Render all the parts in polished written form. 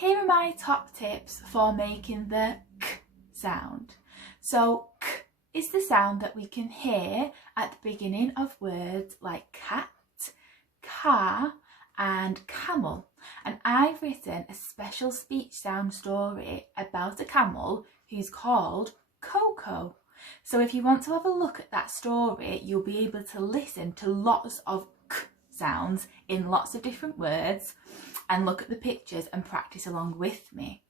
here are my top tips for making the k sound. So k is the sound that we can hear at the beginning of words like cat, car and camel. And I've written a special speech sound story about a camel who's called Coco. So if you want to have a look at that story, you'll be able to listen to lots of k sounds in lots of different words and look at the pictures and practice along with me.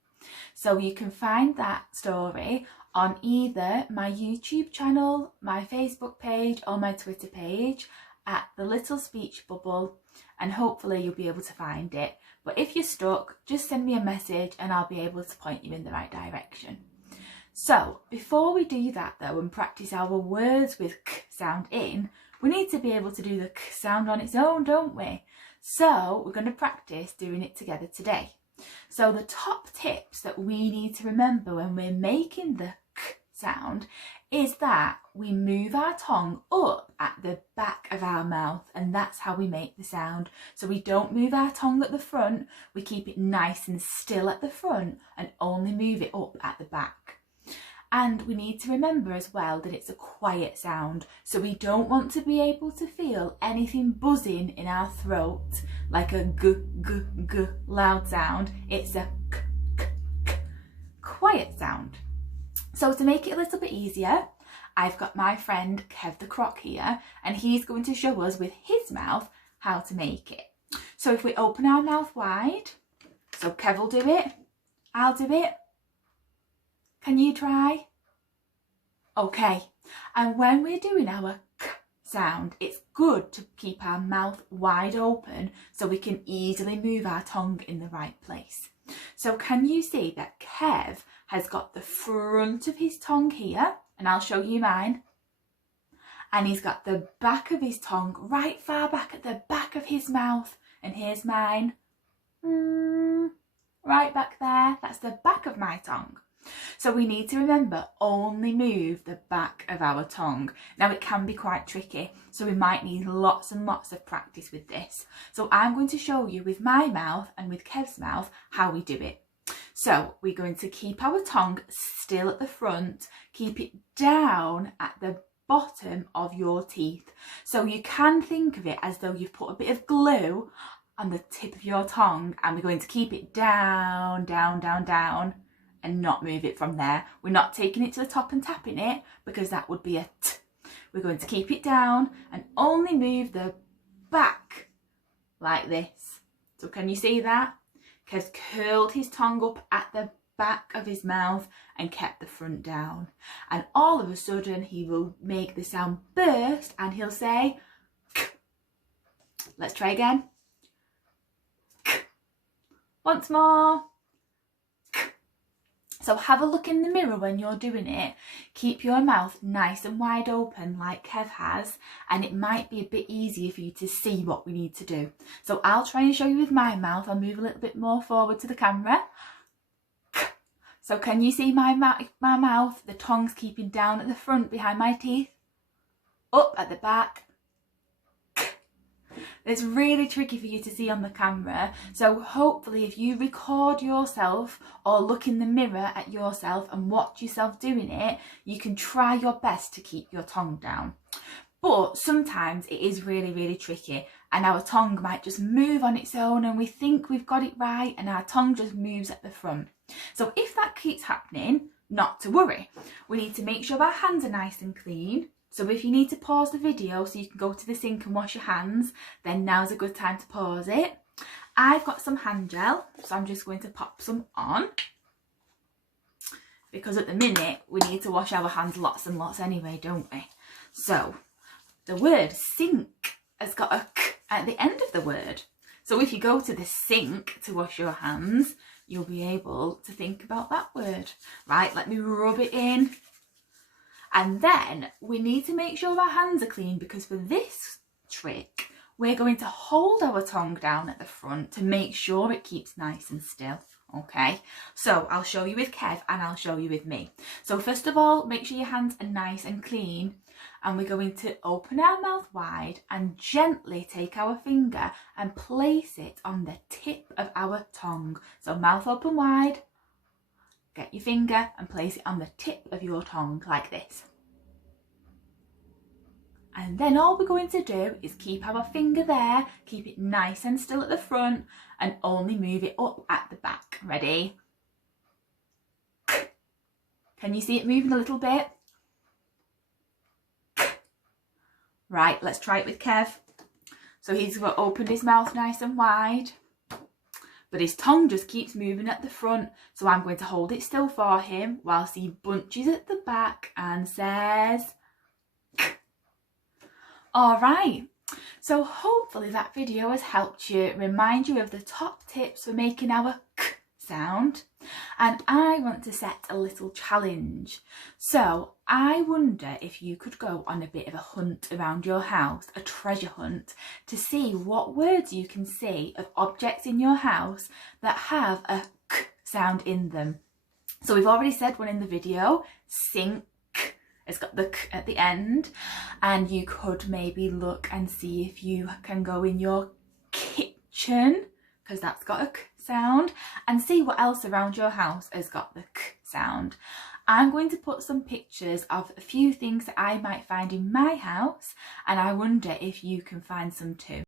So you can find that story on either my YouTube channel, my Facebook page or my Twitter page at The Little Speech Bubble, and hopefully you'll be able to find it. But if you're stuck, just send me a message and I'll be able to point you in the right direction. So before we do that though and practice our words with k sound in, we need to be able to do the k sound on its own, don't we? So we're going to practice doing it together today. So the top tips that we need to remember when we're making the k sound is that we move our tongue up at the back of our mouth, and that's how we make the sound. So we don't move our tongue at the front, we keep it nice and still at the front and only move it up at the back. And we need to remember as well that it's a quiet sound, so we don't want to be able to feel anything buzzing in our throat like a g, g, g loud sound. It's a k, k, k quiet sound. So to make it a little bit easier, I've got my friend Kev the Croc here, and he's going to show us with his mouth how to make it. So if we open our mouth wide, so Kev will do it, I'll do it. Can you try? Okay, and when we're doing our k sound, it's good to keep our mouth wide open so we can easily move our tongue in the right place. So can you see that Kev has got the front of his tongue here, and I'll show you mine, and he's got the back of his tongue right far back at the back of his mouth, and here's mine, right back there, that's the back of my tongue. So we need to remember, only move the back of our tongue. Now it can be quite tricky, so we might need lots and lots of practice with this. So I'm going to show you with my mouth and with Kev's mouth how we do it. So we're going to keep our tongue still at the front, keep it down at the bottom of your teeth. So you can think of it as though you've put a bit of glue on the tip of your tongue, and we're going to keep it down, down, down, down, and not move it from there. We're not taking it to the top and tapping it because that would be a t. We're going to keep it down and only move the back like this. So can you see that? Kev's curled his tongue up at the back of his mouth and kept the front down. And all of a sudden he will make the sound burst and he'll say k. Let's try again. K. Once more. So have a look in the mirror when you're doing it. Keep your mouth nice and wide open like Kev has, and it might be a bit easier for you to see what we need to do. So I'll try and show you with my mouth. I'll move a little bit more forward to the camera. So can you see my mouth? The tongue's keeping down at the front behind my teeth, up at the back. It's really tricky for you to see on the camera, so hopefully if you record yourself or look in the mirror at yourself and watch yourself doing it, you can try your best to keep your tongue down. But sometimes it is really, really tricky, and our tongue might just move on its own and we think we've got it right and our tongue just moves at the front. So if that keeps happening, not to worry. We need to make sure our hands are nice and clean. So if you need to pause the video so you can go to the sink and wash your hands, then now's a good time to pause it. I've got some hand gel, so I'm just going to pop some on, because at the minute we need to wash our hands lots and lots anyway, don't we? So the word sink has got a k at the end of the word. So if you go to the sink to wash your hands, you'll be able to think about that word. Right, let me rub it in. And then we need to make sure our hands are clean, because for this trick, we're going to hold our tongue down at the front to make sure it keeps nice and still. Okay, so I'll show you with Kev and I'll show you with me. So first of all, make sure your hands are nice and clean, and we're going to open our mouth wide and gently take our finger and place it on the tip of our tongue. So mouth open wide, get your finger and place it on the tip of your tongue like this. And then all we're going to do is keep our finger there, keep it nice and still at the front, and only move it up at the back. Ready? Can you see it moving a little bit? Right, let's try it with Kev. So he's opened his mouth nice and wide, but his tongue just keeps moving at the front. So I'm going to hold it still for him whilst he bunches at the back and says, all right, so hopefully that video has helped you, remind you of the top tips for making our k sound. And I want to set a little challenge. So I wonder if you could go on a bit of a hunt around your house, a treasure hunt, to see what words you can see of objects in your house that have a k sound in them. So we've already said one in the video, sink. It's got the k at the end, and you could maybe look and see if you can go in your kitchen, because that's got a k sound, and see what else around your house has got the k sound. I'm going to put some pictures of a few things that I might find in my house, and I wonder if you can find some too.